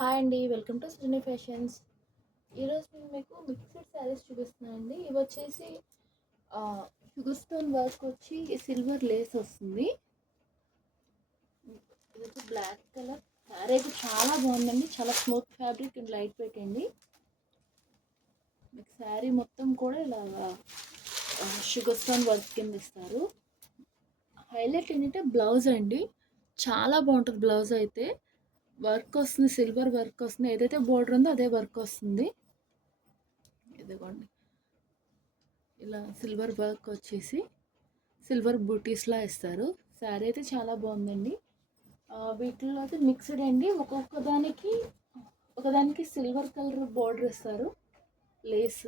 Hi అండి. Welcome to Srujani fashions. ఈరోజు నేను మీకు మిక్స్డ్ శారీస్ చూపిస్తున్నానండి. ఇవి వచ్చేసి షుగర్ స్టోన్ వర్క్ వచ్చి సిల్వర్ లేస్ వస్తుంది. ఇది వచ్చి బ్లాక్ కలర్ శారీ అయితే చాలా బాగుందండి. చాలా smooth fabric and light weight అండి. మీకు శారీ మొత్తం కూడా ఇలాగా షుగర్ స్టోన్ వర్క్ కింద ఇస్తారు. హైలైట్ ఏంటంటే బ్లౌజ్ అండి. చాలా బాగుంటుంది బ్లౌజ్ అయితే. వర్క్ వస్తుంది, సిల్వర్ వర్క్ వస్తుంది. ఏదైతే బోర్డర్ ఉందో అదే వర్క్ వస్తుంది. ఇదిగోండి, ఇలా సిల్వర్ వర్క్ వచ్చేసి సిల్వర్ బూటీస్లా ఇస్తారు. శారీ అయితే చాలా బాగుందండి. వీటిల్లో అయితే మిక్స్డ్ అండి. ఒకదానికి సిల్వర్ కలర్ బోర్డర్ ఇస్తారు. లేస్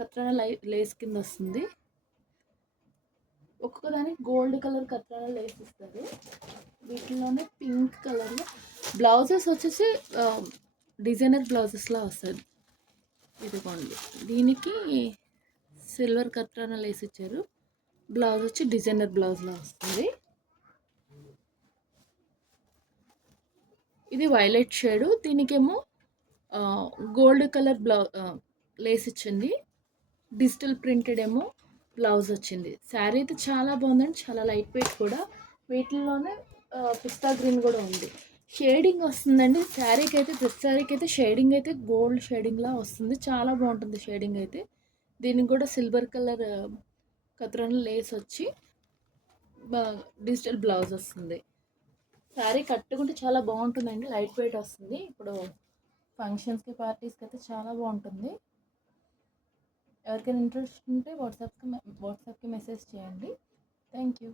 కత్రాన లేస్ కింద వస్తుంది. ఒక్కొక్క దానికి గోల్డ్ కలర్ కత్రాన లేస్ ఇస్తారు. వీటిలోనే పింక్ కలర్లో బ్లౌజెస్ వచ్చేసి డిజైనర్ బ్లౌజెస్లా వస్తుంది. ఇదిగోండి, దీనికి సిల్వర్ కత్రాన లేస్ ఇచ్చారు. బ్లౌజ్ వచ్చి డిజైనర్ బ్లౌజ్లా వస్తుంది. ఇది వైలెట్ షేడ్, దీనికేమో గోల్డ్ కలర్ లేస్ ఇచ్చింది. డిజిటల్ ప్రింటెడ్ ఏమో బ్లౌజ్ వచ్చింది. శారీ అయితే చాలా బాగుందండి, చాలా లైట్ వెయిట్ కూడా. వీటిల్లోనే పిస్తా గ్రీన్ కూడా ఉంది. షేడింగ్ వస్తుందండి శారీకి అయితే. ప్రతి శారీకి అయితే షేడింగ్ అయితే గోల్డ్ షేడింగ్లా వస్తుంది. చాలా బాగుంటుంది షేడింగ్ అయితే. దీనికి కూడా సిల్వర్ కలర్ కత్రాన లేస్ వచ్చి డిజిటల్ బ్లౌజ్ వస్తుంది. శారీ కట్టుకుంటే చాలా బాగుంటుందండి, లైట్ వెయిట్ వస్తుంది. ఇప్పుడు ఫంక్షన్స్కి, పార్టీస్కి అయితే చాలా బాగుంటుంది. ఎవరికైనా ఇంట్రెస్ట్ ఉంటే వాట్సాప్కి మెసేజ్ చేయండి. Thank you.